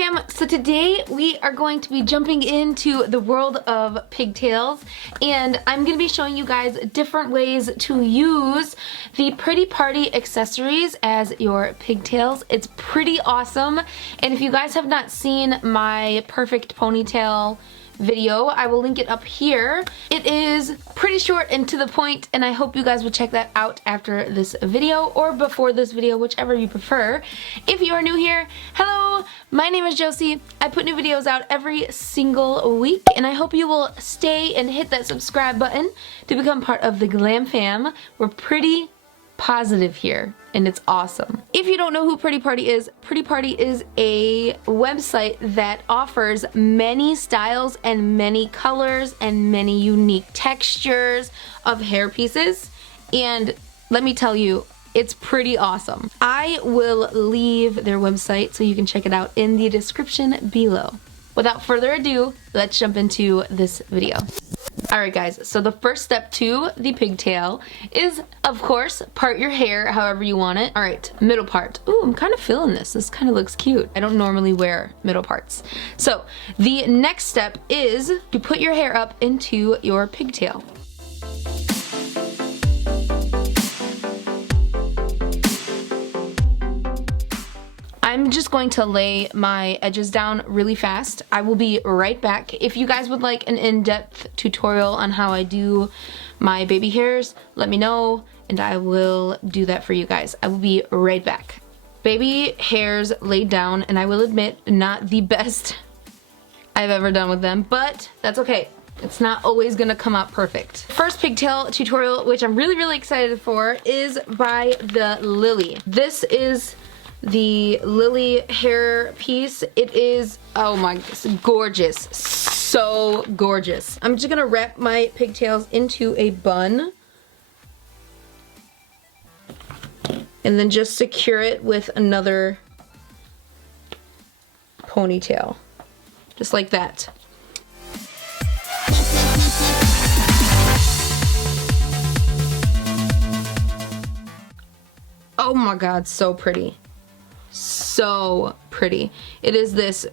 Glamfam, so today we are going to be jumping into the world of pigtails, and I'm going to be showing you guys different ways to use the PrettyParty accessories as your pigtails. It's pretty awesome, and if you guys have not seen my perfect ponytail video, I will link it up here. It is pretty short and to the point, and I hope you guys will check that out after this video or before this video, whichever you prefer. If you are new here, hello, my name is Josie. I put new videos out every single week, and I hope you will stay and hit that subscribe button to become part of the Glamfam. We're pretty positive here, and it's awesome. If you don't know who PrettyParty is a website that offers many styles and many colors and many unique textures of hair pieces, and let me tell you, it's pretty awesome. I will leave their website so you can check it out in the description below. Without further ado, let's jump into this video. Alright guys, so the first step to the pigtail is, of course, part your hair however you want it. Alright, middle part. Ooh, I'm kind of feeling this. This kind of looks cute. I don't normally wear middle parts. So, the next step is to put your hair up into your pigtail. I'm just going to lay my edges down really fast. I will be right back. If you guys would like an in-depth tutorial on how I do my baby hairs, let me know and I will do that for you guys. I will be right back. Baby hairs laid down, and I will admit, not the best I've ever done with them, but that's okay. It's not always gonna come out perfect. First pigtail tutorial, which I'm really excited for, is by the Lily. This is the Lily hair piece. It is, oh my goodness, gorgeous. So gorgeous. I'm just gonna wrap my pigtails into a bun and then just secure it with another ponytail. Just like that. Oh my god, so pretty. So pretty. It is this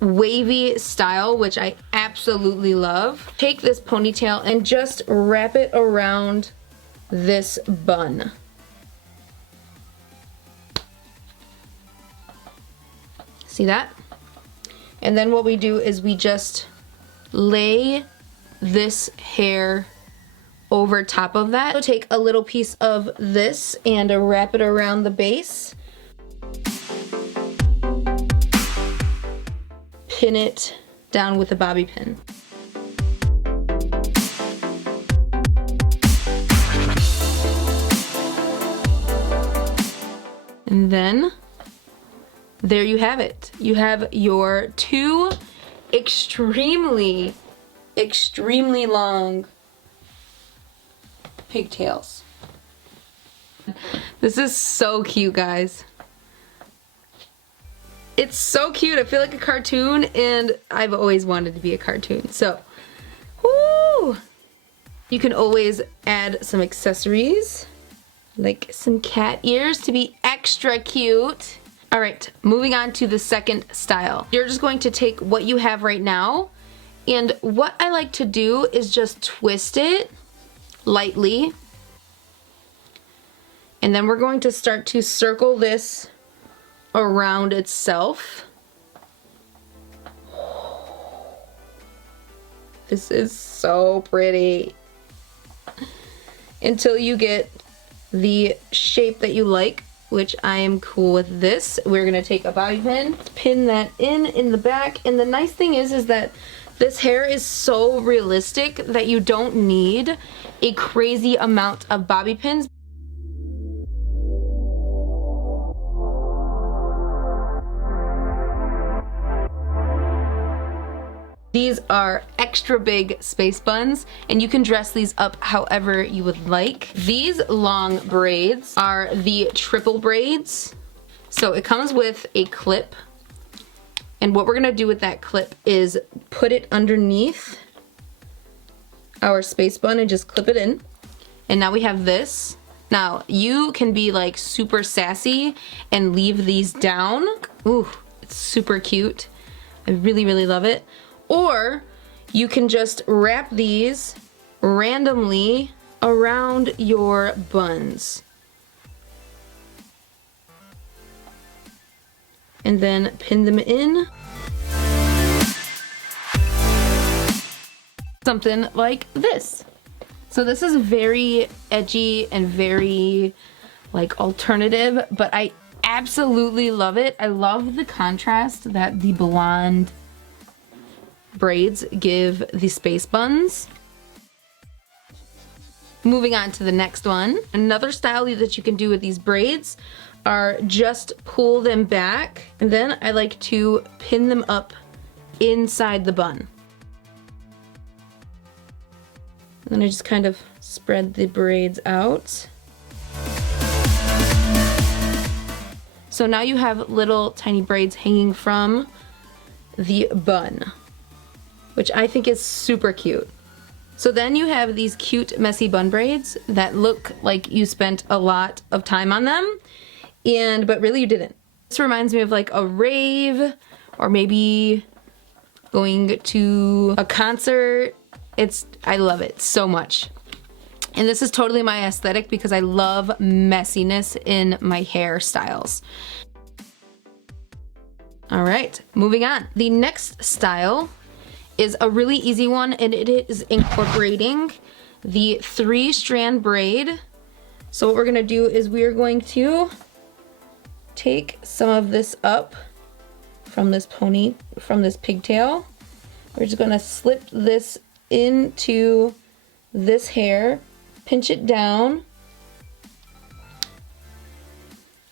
wavy style, which I absolutely love. Take this ponytail and just wrap it around this bun. See that? And then what we do is we just lay this hair over top of that. So take a little piece of this and wrap it around the base. Pin it down with a bobby pin. And then there you have it. You have your two extremely long pigtails. This is so cute, guys. It's so cute. I feel like a cartoon, and I've always wanted to be a cartoon. So, woo! You can always add some accessories, like some cat ears to be extra cute. Alright, moving on to the second style. You're just going to take what you have right now, and what I like to do is just twist it lightly, and then we're going to start to circle this around itself. This is so pretty. Until you get the shape that you like, which I am cool with this. We're gonna take a bobby pin that in the back, and the nice thing is that this hair is so realistic that you don't need a crazy amount of bobby pins. These are extra big space buns, and you can dress these up however you would like. These long braids are the triple braids. So it comes with a clip, and what we're gonna do with that clip is put it underneath our space bun and just clip it in. And now we have this. Now you can be like super sassy and leave these down. Ooh, It's super cute. I really, really love it. Or you can just wrap these randomly around your buns. And then pin them in. Something like this. So this is very edgy and very like alternative, but I absolutely love it. I love the contrast that the blonde braids give the space buns. Moving on to the next one. Another style that you can do with these braids are just pull them back, and then I like to pin them up inside the bun. And then I just kind of spread the braids out. So now you have little tiny braids hanging from the bun, which I think is super cute. So then you have these cute messy bun braids that look like you spent a lot of time on them, but really you didn't. This reminds me of like a rave, or maybe going to a concert. I love it so much. And this is totally my aesthetic because I love messiness in my hairstyles. All right, moving on. The next style is a really easy one, and it is incorporating the 3-strand braid. So what we're gonna do is we are going to take some of this up from this pigtail. We're just gonna slip this into this hair, pinch it down,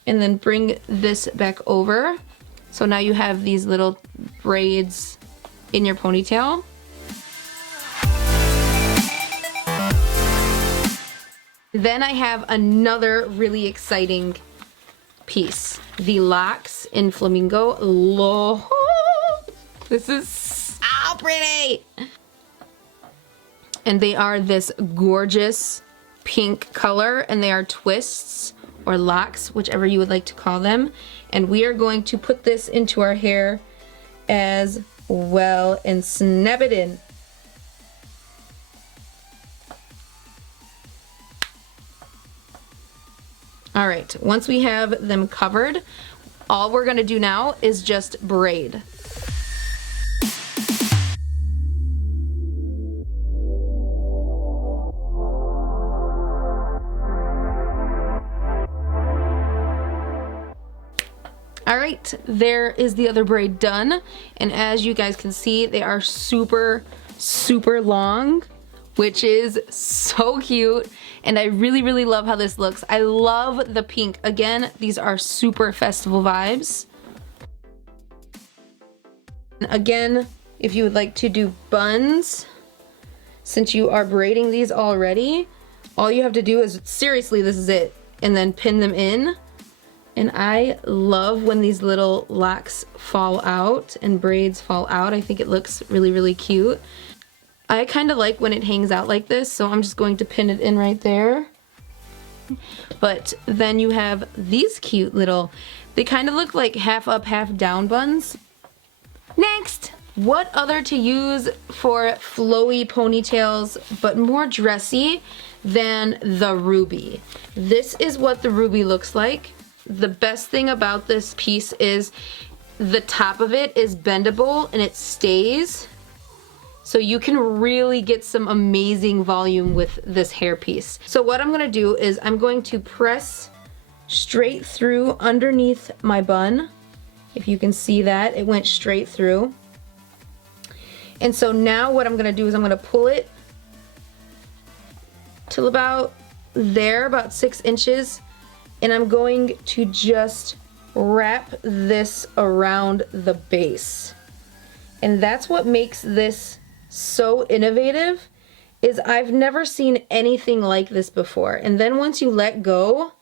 and then bring this back over. So now you have these little braids in your ponytail. Then I have another really exciting piece, the locks in flamingo. Lord, this is so pretty. And they are this gorgeous pink color, and they are twists or locks, whichever you would like to call them. And we are going to put this into our hair as well and snap it in. All right, once we have them covered, all we're gonna do now is just braid. All right, there is the other braid done. And as you guys can see, they are super, super long, which is so cute. And I really, really love how this looks. I love the pink. Again, these are super festival vibes. Again, if you would like to do buns, since you are braiding these already, all you have to do is, seriously, this is it, and then pin them in. And I love when these little locks fall out and braids fall out. I think it looks really, really cute. I kind of like when it hangs out like this, so I'm just going to pin it in right there. But then you have these cute little, they kind of look like half up, half down buns. Next, what other to use for flowy ponytails, but more dressy than the ruby? This is what the ruby looks like. The best thing about this piece is the top of it is bendable and it stays. So you can really get some amazing volume with this hair piece. So what I'm gonna do is I'm going to press straight through underneath my bun. If you can see that, it went straight through. And so now what I'm gonna do is I'm gonna pull it till about there, about 6 inches. And I'm going to just wrap this around the base. And that's what makes this so innovative, is I've never seen anything like this before. And then once you let go,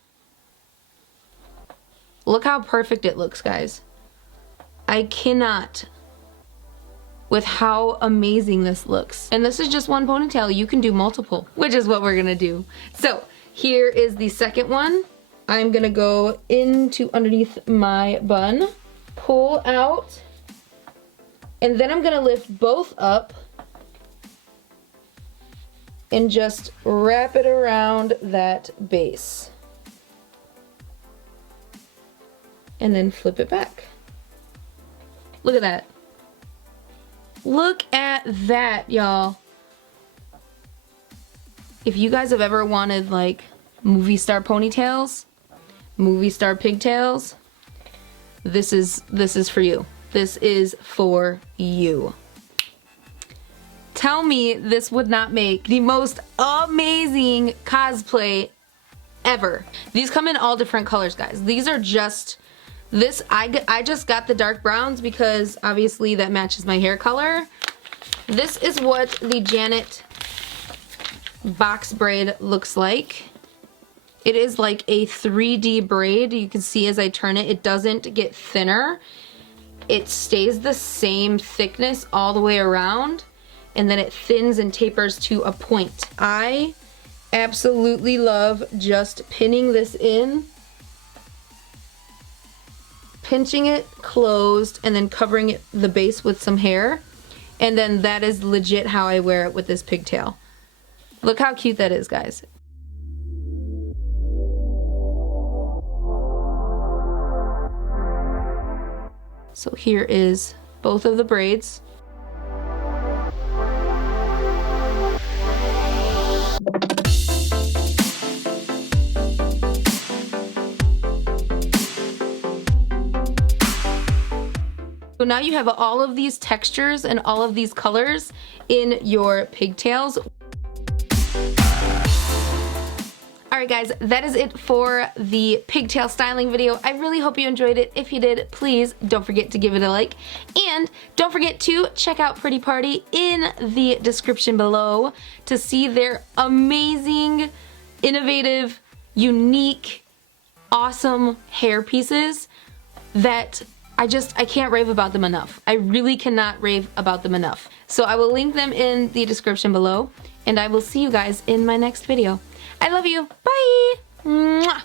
look how perfect it looks, guys. I cannot with how amazing this looks. And this is just one ponytail. You can do multiple, which is what we're gonna do. So here is the second one. I'm gonna go into underneath my bun, pull out, and then I'm gonna lift both up and just wrap it around that base. And then flip it back. Look at that. Look at that, y'all. If you guys have ever wanted like movie star ponytails, movie star pigtails, this is for you. This is for you. Tell me this would not make the most amazing cosplay ever. These come in all different colors, guys. These are just this. I just got the dark browns because obviously that matches my hair color. This is what the Janet box braid looks like. It is like a 3D braid. You can see as I turn it, it doesn't get thinner. It stays the same thickness all the way around, and then it thins and tapers to a point. I absolutely love just pinning this in, pinching it closed, and then covering it, the base with some hair. And then that is legit how I wear it with this pigtail. Look how cute that is, guys. So here is both of the braids. So now you have all of these textures and all of these colors in your pigtails. Alright guys, that is it for the pigtail styling video. I really hope you enjoyed it. If you did, please don't forget to give it a like. And don't forget to check out PrettyParty in the description below to see their amazing, innovative, unique, awesome hair pieces that I can't rave about them enough. I really cannot rave about them enough. So I will link them in the description below, and I will see you guys in my next video. I love you. Bye. Mwah.